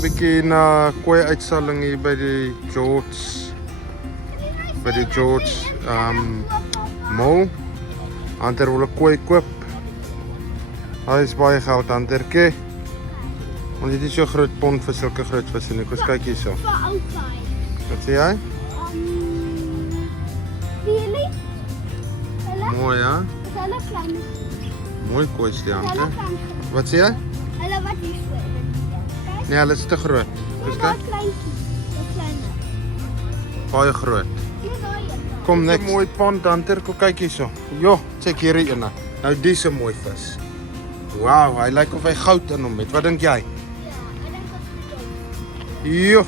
'n bietjie na koei uitstalling hier by die George Mall. Hunter wil 'n koei koop. Hy is baie geld, Hunterke. Want dit is so groot pond vir sulke groot visse nie. Kom kyk hierso. Wat sê jy? Mooi, ja? Mooi koei die Hunter. Wat sê jy? Hulle wat hier so is. Nee, hulle is te groot. Kom kyk. Baie groot. Kom net mooi pond Hunter, kom kyk hierso. Jo, check hierdie ene. Nou dis 'n mooi vis. Wow, hy lyk of hy goud in hom het. Wat dink jy? Jo.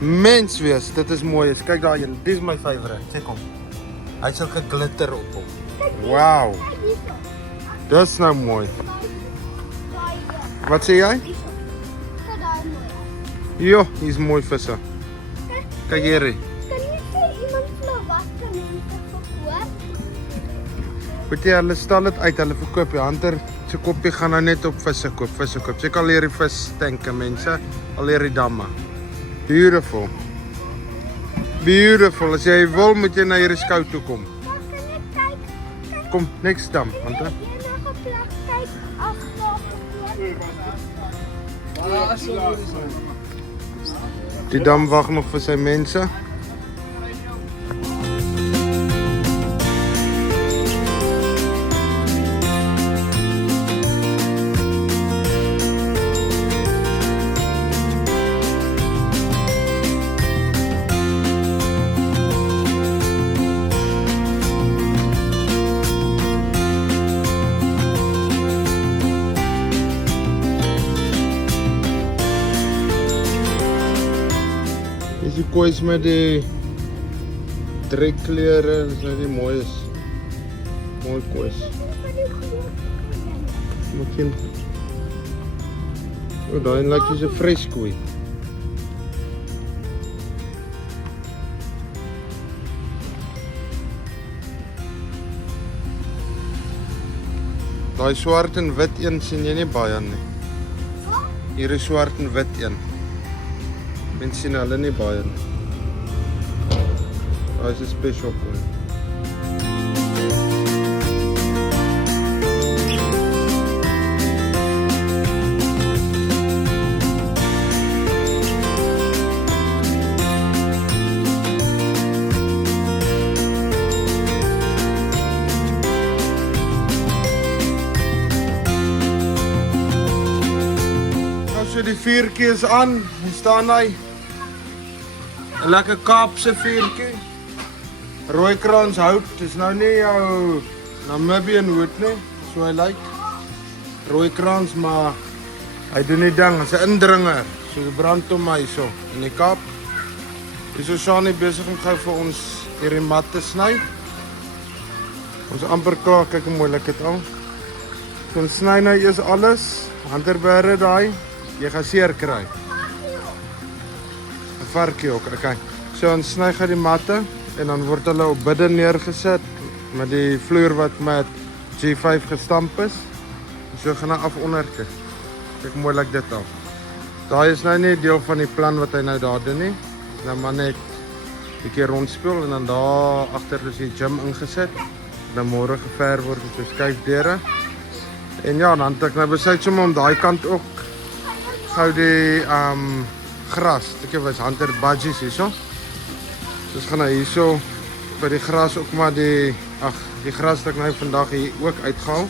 Mens wees, dit is mooi. Kyk daar een. Dis my favourite. Check hom. Hy het so geglitter op hom. Wow. Dis nou mooi. Wat sê jy? Jo, hier's mooi visse. Kyk hierdie. Kan jy sê iemand glo wat kan mense verkoop? Weet jy, hulle stal dit uit, hulle verkoop die Hunter se koppie gaan nou net op visse koop. Check al hierdie vistanke mense, al hierdie damme. Beautiful. Beautiful. As jy wil, moet jy na hierdie skou toe kom. Kan jy kyk? Kom, next dam, Hunter. Die dam wag nog vir sy mense. Dis die koeis met die trekkleure, dis nou die mooi is. Mooi koeis. Moet jy. O, daai lyk soos 'n vries koei. Daai swart en wit een sien jy nie baie nie. Hier is swart en wit een. Mense sien hulle nie baie nie. Daai is 'n special koei. So die vuurtjie is aan, hier staan hy. 'n Lekker Kaapse vuurtjie. Rooikrans hout, dis nou nie jou Namibian hout nie, so hy lyk. Rooikrans, maar hy doen die ding, hy's 'n indringer. So die brand hom hierso in die Kaap. Hierso Shani besig om gou vir ons hierdie mat te sny. Ons amper klaar, kyk hoe mooi lyk dit al. So ons sny nou eers alles, Hunterberre daai. Jy gaan seer kry. 'n Varkie ook, okay. So ons sny gou die matte en dan word hulle op bidde neergesit met die vloer wat met G5 gestamp is. So gaan hy af onderke. Kyk mooi lyk dit al. Daai is nou nie deel van die plan wat hy nou daar doen nie. Nou maar net 'n bietjie rondspeel en dan daar agter is die gym ingesit. Dan môre geverf word met skuifdeure. En ja, dan het ek nou besluit sommer om daai kant ook gou die gras, ek was Hunter budgies hierso. Dus gaan nou hierso by die gras ook maar die gras wat ek nou vandag hier ook uitgehaal.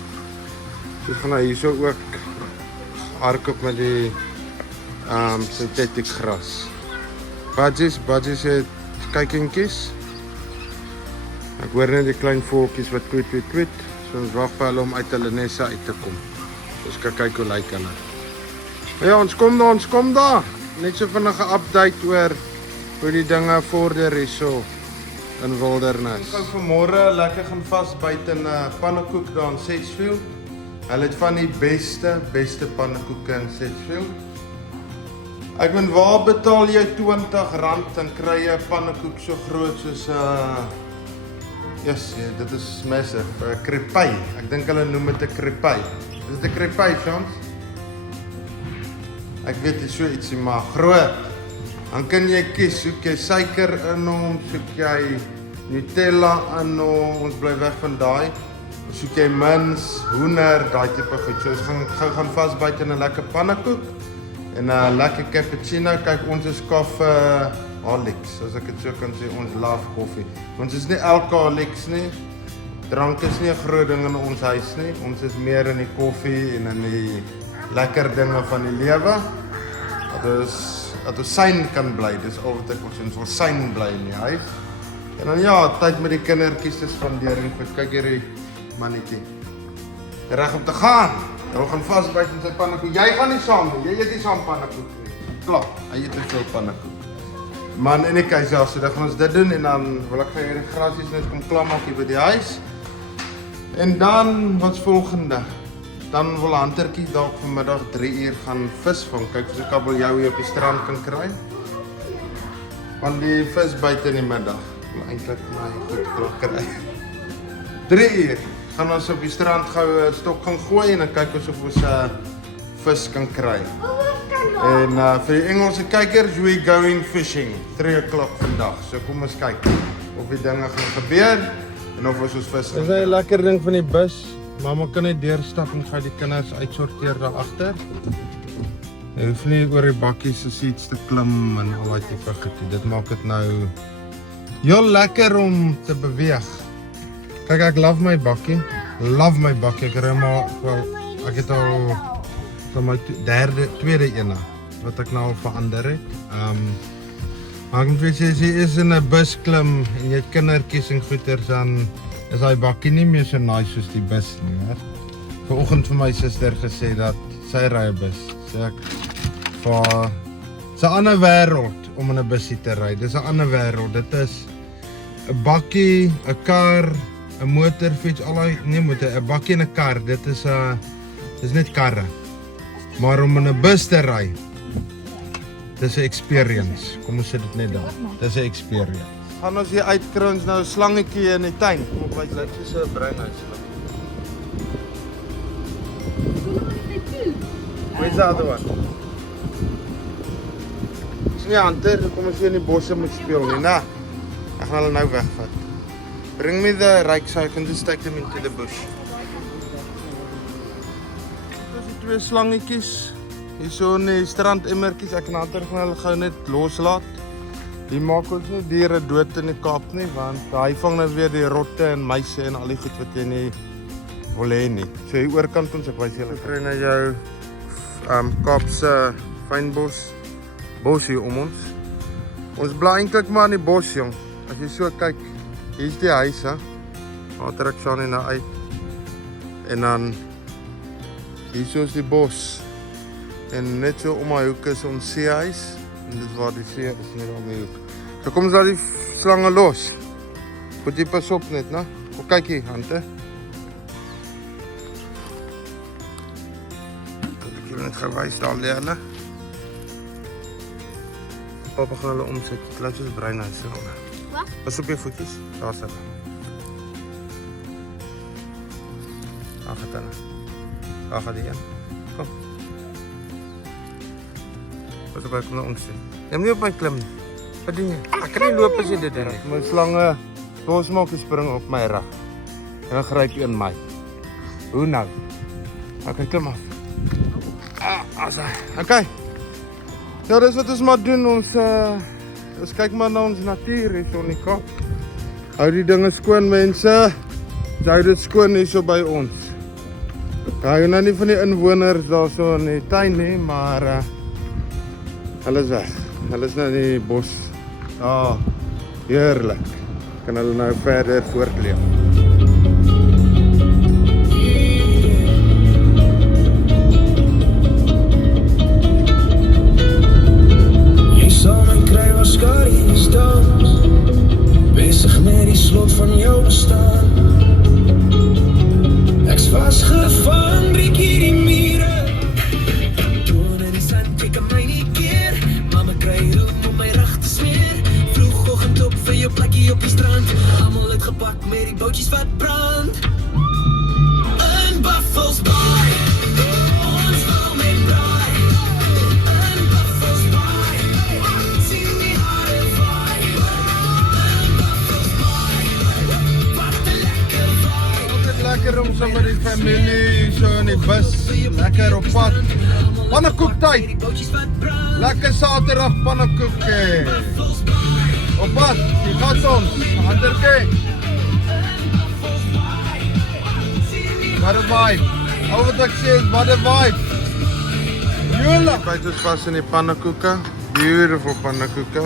Dus gaan nou hierso ook hardloop met die synthetic gras. Budgies het kykentjies. Ek hoor net die klein voeltjies wat tweet. So ons wag vir hulle om uit hulle nesse uit te kom. Dus kyk hoe lyk hulle. Ja, ons kom daar. Net so vinnige update oor hoe die dinge vorder hierso in Wildernis. Ek gou vanmôre lekker gaan vasbyt in 'n pannekoek daar in Sedgefield. Hulle het van die beste pannekoeke in Sedgefield. Ek bedoel, waar betaal jy R20 en kry jy 'n pannekoek so groot soos yes, dit is massive, 'n crepey. Ek dink hulle noem dit 'n crepey. Is dit 'n crepey, Frans? Ek weet nie so ietsie, maar groot. Dan kan jy kies, soek jy suiker in hom, soek jy Nutella in hom, ons bly weg van daai. Soek jy mins, hoender, daai tipe goed. So ons gaan vasbyt in 'n lekker pannekoek en 'n lekker cappuccino. Kyk, ons is koffie-holics, as ek dit so kan sê, ons love koffie. Ons is nie alcoholics nie. Drank is nie 'n groot ding in ons huis nie. Ons is meer in die koffie en in die lekker dinge van die lewe. Dat ons syn kan bly. Dis al wat ek wil syn bly in die huis. En dan ja, tyd met die kindertjies te spandeer en kyk hierdie mannetjie. Reg om te gaan. Hy gaan vasbyt in sy pannekoek. Jy gaan nie saam nie. Jy eet nie saam pannekoek nie. Klaar. Hy eet net veel pannekoek. Man, en ek kyk self, so dan gaan ons dit doen en dan wil ek vir hierdie grasies net kom klaarmaak hier by die huis. En dan wat's volgende? Dan wil Huntertjie dalk vanmiddag 3 uur gaan visvang. Kyk of ek kabeljou hier op die strand kan kry. Want die vis buite in die middag wil eintlik my goed kry. 3 uur gaan ons op die strand gou 'n stok gaan gooi en dan kyk ons of ons 'n vis kan kry. En vir die Engelse kykers, we going fishing 3 o'clock vandag. So kom ons kyk of die dinge gaan gebeur en of ons vis kan. Dis 'n lekker ding van die bus. Mamma kan net deurstap en gaan die kinders uitsorteer daar agter. Jy hoef nie oor die bakkies soos iets te klim en al daai tipe goed. Dit maak dit nou heel lekker om te beweeg. Kyk, ek love my bakkie. Ek ry maar ek het al van my tweede ene wat ek nou al verander het. Maar ek moet sê, as jy is in 'n bus klim en jy het kindertjies en goeters, dan is daai bakkie nie meer so nice soos die bus nie, hè. Vanoggend vir my suster gesê dat sy ry 'n bus. Sê ek, dis 'n ander wêreld om in 'n busie te ry. Dis 'n ander wêreld. Dit is 'n bakkie, 'n kar, 'n motorfiets, allei nie motor, 'n bakkie en 'n kar. Dis net karre. Maar om in 'n bus te ry, dis 'n experience. Kom ons sit dit net daar. Dis 'n experience. Gaan ons hier uitkry ons nou 'n slangetjie in die tuin. Kom op, wys lyk soos 'n breinhuis. Where's the other one? Dis nie Hunter, kom ons hier in die bosse moet speel nie, né? Ek gaan hulle nou wegvat. Bring me the rake so I can just take them into the bush. Dis die 2 slangetjies. Hier so in die strandemmertjies. Ek en Hunter gaan hulle gou net loslaat. Die maak ons nie diere dood in die Kaap nie, want hy vang nou weer die rotte en muise en al die goed wat jy nie wil hê nie. So hier oorkant ons, ek wys julle. Ek kry nou jou Kaapse fynbos bos hier om ons. Ons bly eintlik maar in die bos, jong. As jy so kyk, hier's die huis, hè. Water ek staan nou uit. En dan hier so is die bos. En net so om my hoek is ons seehuis. En dis waar die see is, net om die hoek. So kom ons laat die slange los. Moet jy pas op net, né? Kom kyk hier, Hunter. Ek wil net gewys daar lê hulle. Papa gaan hulle omsit. Klats is breinhuis se hulle. Wat? Pas op jou voetjies. Daar's hulle. Daar gaan hulle. Daar gaan die een. Kom. Pas op ek kom nou omsit. Jy moet nie op my klim nie. Wat doen jy? Ek kan nie loop as jy dit doen nie. My slange losmaak en spring op my rug. En dan gryp een my. Hoe nou? Okay, klim af. Okay. Nou dis wat ons maar doen, ons kyk maar na ons natuur hier so in die Kaap. Hou die dinge skoon, mense. Hou dit skoon hier so by ons. Hou nou nie van die inwoners daar so in die tuin nie, maar hulle is weg. Hulle is nou in die bos. Heerlik. Kan hulle nou verder voortleef. Bezig met die slot van jou bestaan. Ek's vasgevang, breek hier die mure. Toen in die sand, kyk aan my nie keer. Mama kry roem om my rug te smeer. Vroegoggend op vir jou plekkie op die strand. Almal het gepak met die bootjies familie so in die bus, lekker op pad. Pannekoektyd. Lekker Saterdag pannekoek. Op pad, die gaat ons. Anderke. Wat 'n vibe. Al wat ek sê is wat 'n vibe. Jola. Byt ons vas in die pannekoeke. Beautiful pannekoeke.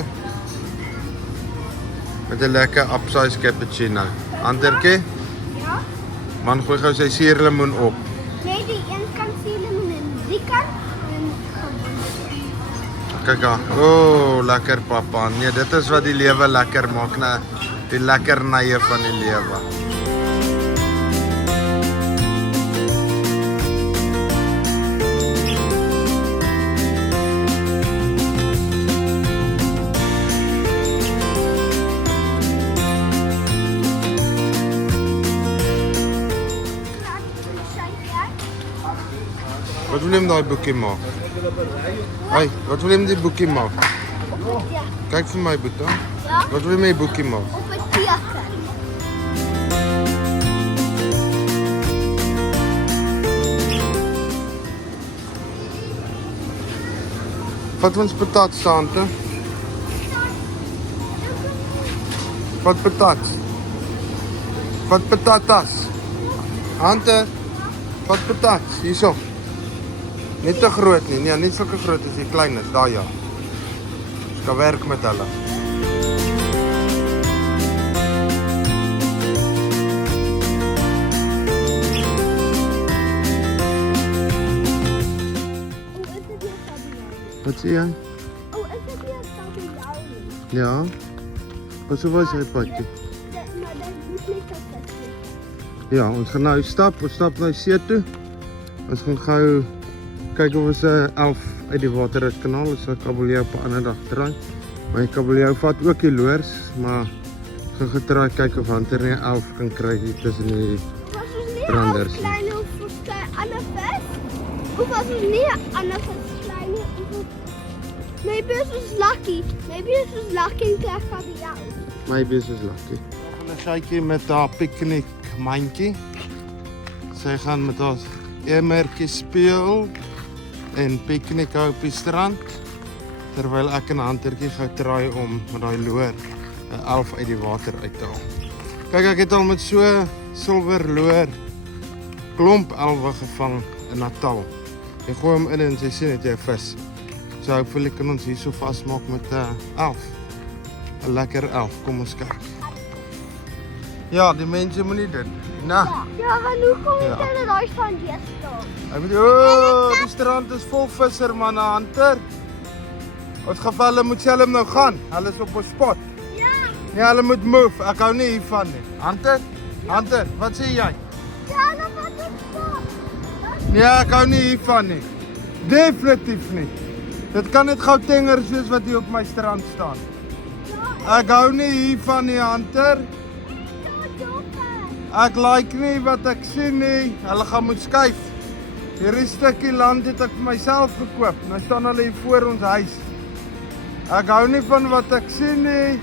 Met 'n lekker upsize cappuccino. Anderke. Ja? Man gooi gou sy suurlemoen op. Nee, die een kant suurlemoen en die kant en gewoon. Kyk daar. O, lekker papa. Nee, dit is wat die lewe lekker maak, né? Die lekkernye van die lewe. Wat wil jy met daai boekie maak? Hey, wat wil jy met die boekie maak? Kyk vir my, Boeta. Ja? Wat wil jy met die boekie maak? Op 'n teken. Vat ons patat saante. Wat patat? Wat patatas? Hante. Wat patat? Hierso. Niet te groot nie. Nee, nie sulke groot as die klein is. Daar ja. Ons kan werk met hulle. Wat sê jy? Oh, is dit nie 'n kabeljauw nie? Ja. Wat so was hy padjie? Maar dit is nie so vis nie. Ja, ons gaan nou stap. Ons stap nou see toe. Ons gaan gou kyk of ons 'n 11 uit die water uit kanaal. Ons sal kabeljou op 'n ander dag draai. Maar die kabeljou vat ook die loers, maar ons gaan getraai kyk of Hunter nie 11 kan kry hier tussen die Was ons nie branders al nie. klein of ander vis? Of was ons nie 'n ander vis klein nie? Maybe it's just lucky. Maybe it's just lucky en kry kabeljauw. Maybe is lucky. Ons gaan 'n skytjie met haar piknik mandjie. Sy gaan met ons emertjie speel en piknik hou op die strand. Terwyl ek en Huntertjie gou traai om met daai loer 'n 11 uit die water uit te haal. Kyk, ek het al met so silwer loer klomp elwe gevang in Natal. Jy gooi hom in en jy sien dit jy 'n vis. So hopefully kan ons hierso vasmaak met 'n 11. 'n Lekker 11. Kom ons kyk. Ja, die mense moenie dit. Nou, Ja, en hoe kom Ja. jy dit uit van die staan? ek weet o, die strand is vol vissermanne, Hunter. Wat geval hulle moet self nou gaan. Hulle is op 'n spot. Ja. Nee, hulle moet move. Ek hou nie hiervan nie. Hunter? Hunter, wat sê jy? Ja, dan wat is dit? Nee, ek hou nie hiervan nie. Definitief nie. Dit kan net Gautengers wees wat hier op my strand staan. Ek hou nie hiervan nie, Hunter. Ek like nie wat ek sien nie. Hulle gaan moet skuif. Hierdie stukkie land het ek vir myself gekoop. Nou staan hulle hier voor ons huis. Ek hou nie van wat ek sien nie.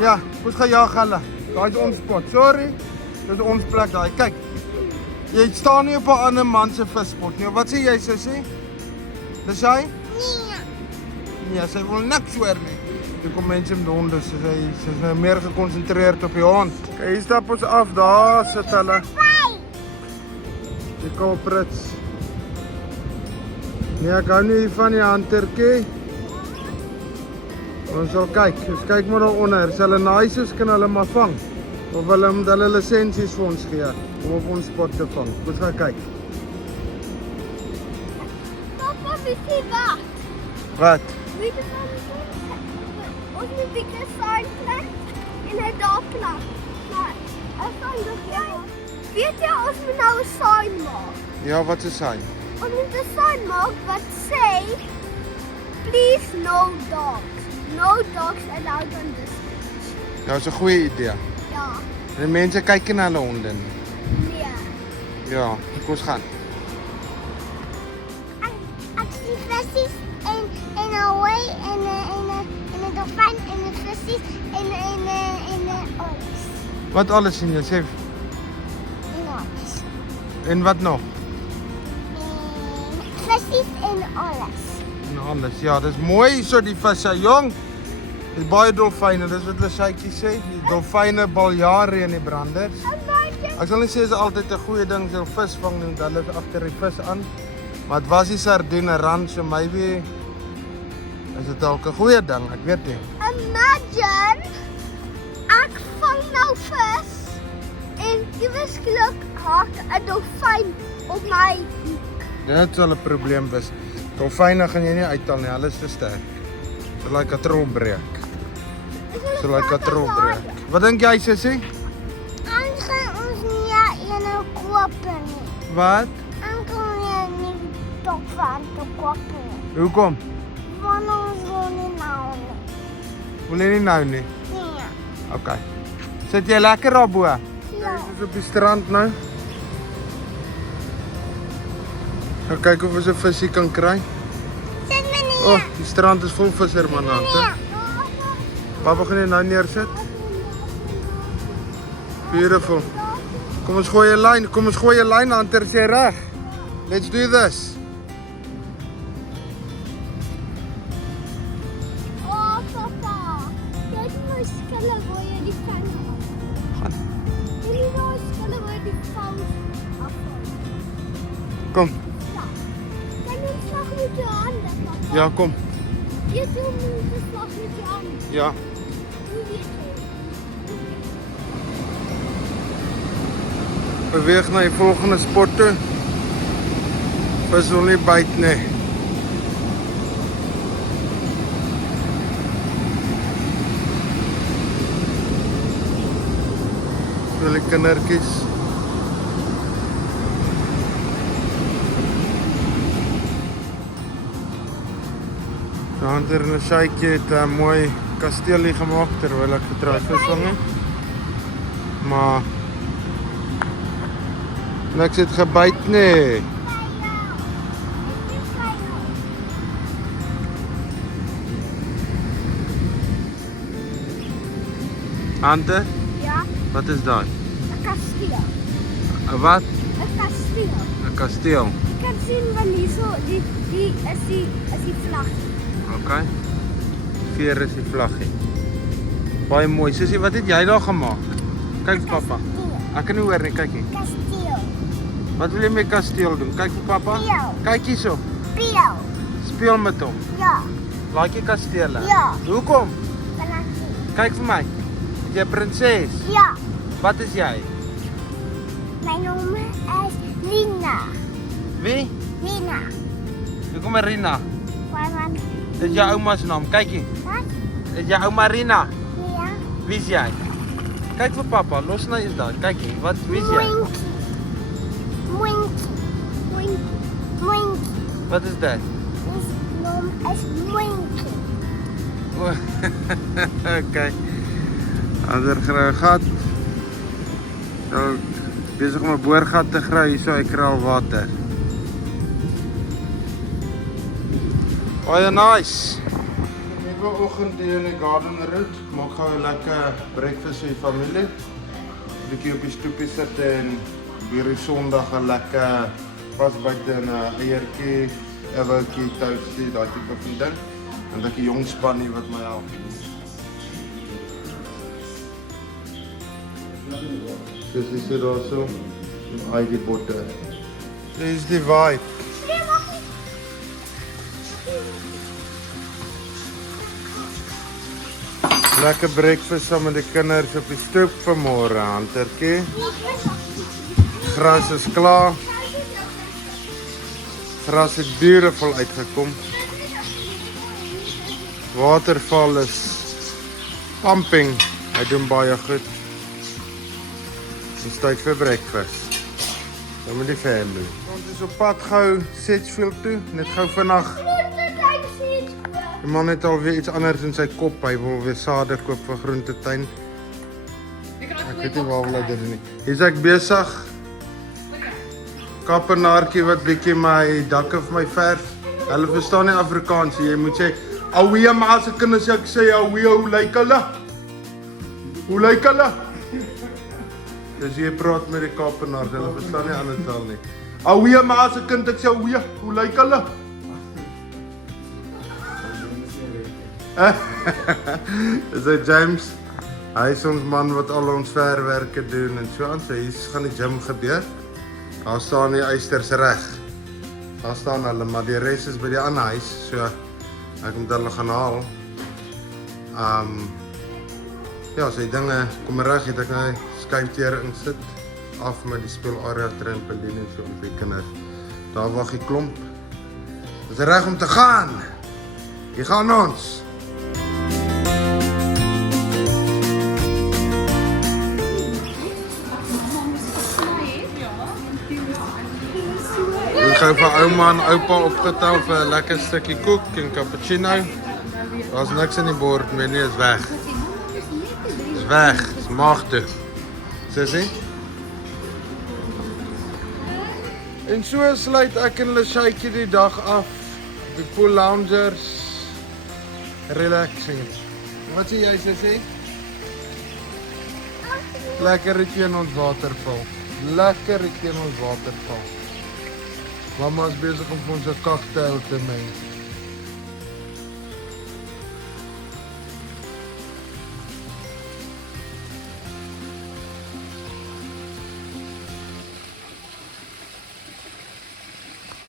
Ja, ons gaan jag hulle. Daai is ons spot. Sorry. Dit is ons plek daai. Kyk. Jy staan nie op 'n ander man se visspot nie. Wat sê jy, sussie? Dis hy? Nee. Nee, sy wil niks hoor nie. Hier kom mense met honde, sy is nou meer gekonsentreerd op die hond. Kyk, hier stap ons af, daar sit hulle. Die culprits. Nee, ek hou nie van die Huntertjie. Ons sal kyk, ons kyk maar daaronder. As hulle nice is, kan hulle maar vang. Of hulle moet hulle lisensies vir ons gee om op ons spot te vang. Ons gaan kyk. Papa, wie sê wat? Wat? Weet jy wat ons moet 'n bietjie saai kry en hy daar plak. Maar as dan jy weet jy ons moet nou 'n sign maak. Ja, wat is hy? Ons moet 'n sign maak wat sê please no dogs. No dogs allowed on this beach. Ja, dis 'n goeie idee. Ja. En die mense kyk nie na hulle honde nie. Nee. Ja, kom ons gaan. Ek sien visse en 'n haai en 'n dolfyn en 'n visse en 'n oks. Wat alles sien jy? Sê En oks. En wat nog? Vissies en alles. En alles. Ja, dis mooi so die visse, jong. Dis baie dolfyne, dis wat hulle Sytjie sê. Die dolfyne, baljarie en die branders. Ek sal nie sê is altyd 'n goeie ding as jy vis vang nie, dan hulle agter die vis aan. Maar dit was die sardiene rand, so maybe is dit dalk 'n goeie ding, ek weet nie. Imagine, ek vang nou vis en iewesklik haak 'n dolfyn op my hoek. Dit sal 'n probleem wees. Dolfyne gaan jy nie uithaal nie, hulle is te sterk. So like 'n katrol breek. So like 'n katrol breek. Wat dink jy, sussie? Ons gaan ons nie een koop nie. Wat? Ons kan nie dolfyn te koop nie. Hoekom? Want ons wil nie nou nie. Wil jy nie nou nie? Nee. Okay. Sit jy lekker daarbo? Ja. Ons is op die strand nou. Gaan kyk of ons 'n visie kan kry. Sit my nie. O, die strand is vol vissermanante. Papa gaan jy nou neersit? Beautiful. Kom ons gooi 'n lyn. Kom ons gooi 'n lyn, Hunter, is jy reg? Let's do this. Oh, papa. Kyk my skille waar jy die vang af. Jy nou skille waar die vang af. Kom. Ja. Kan jy slag met jou hande, papa? Ja, kom. Jy doen nie slag met jou hande. Ja. Hoe weet jy? Beweeg na die volgende spot toe. Vis wil nie byt nie. Wil die kindertjies. Hunter en Sytjie het 'n mooi kasteelie gemaak terwyl ek getrou vis vang het. Maar niks het gebyt nie. Hunter, Ja, wat is daai? 'n kasteel. 'n Wat? 'n Kasteel. 'n Kasteel. Jy kan sien van hierso, die is die vlag. Okay. Veer is die vlaggie. Baie mooi. Sussie, wat het jy daar gemaak? Kyk pappa. Ek kan nie hoor nie, kyk hier. Kasteel. Wat wil jy met kasteel doen? Kyk vir pappa. Speel. Kyk hierso. Speel. Speel met hom. Ja. Like jy kastele? Ja. Hoekom? Kan ek sien? Kyk vir my. Jy prinses. Ja. Wat is jy? My naam is Lina. Wie? Lina. Hoekom Rina? Want Dis jou ouma se naam. Kyk hier. wat? Dis jou ouma Rina. Ja. Wie is jy? Kyk vir pappa. Los nou eens daar. Kyk hier. Wat wie is jy? Moinkie. Moinkie. Moinkie. Moinkie. Wat is dit? His naam is Moinkie. O, okay. Ander graai gat. Nou besig om 'n boorgat te graai hier so uit kraal water. Baie nice. Ek wil oggend hier in die garden route. Maak gou 'n lekker breakfast vir die familie. Bietjie op die stoepie sit en hierdie Sondag 'n lekker vasbyte en 'n eiertjie, 'n woutjie, toastie, daai tipe van ding. En ek 'n jong span hier wat my help. Dis is dit also. Hy die botte. Dis die vibe. Lekker breakfast saam met die kinders op die stoep vanmôre, Huntertjie. Gras is klaar. Gras het beautiful uitgekom. Waterval is pumping. Hy doen baie goed. Dis tyd vir breakfast. Dan moet die family. Ons is op pad gou Sedgefield toe, net gou vinnig. Die man het alweer iets anders in sy kop. Hy wil weer sade koop vir groentetuin. Ek weet nie waar wil hy dit doen nie. Hier's ek besig. Kappenaartjie wat bietjie my dakke vir my verf. Hulle verstaan nie Afrikaans nie. Jy moet sê, "Ouwe ma se kinders ek sê, ouwe, hoe lyk hulle? Hoe lyk hulle?" Dus jy praat met die Kaapenaars, hulle verstaan nie ander taal nie. Ouwe ma se kind, ek sê ouwe, hoe lyk hulle? Dis hy James. Hy is ons man wat al ons verwerke doen en so aan. So hier gaan die gym gebeur. Daar staan die eisters reg. Daar staan hulle, maar die res is by die ander huis. So ek moet hulle gaan haal. Ja, as die dinge kom reg, het ek nou skuifdeur insit af met die speelarea trampoline en so vir die kinders. Daar wag die klomp. Dis reg om te gaan. Hier gaan ons. Ek gaan vir ouma en oupa opgetel vir 'n lekker stukkie koek en cappuccino. Daar's niks in die bord meer nie, is weg. Is weg, is maag toe. Sissie? En so sluit ek en Lishaitjie die dag af. Die pool loungers. Relaxing. Wat sê jy, Sissie? Lekker hier teen ons waterval. Lekker hier teen ons waterval. Mama is besig om vir ons 'n cocktail te maak.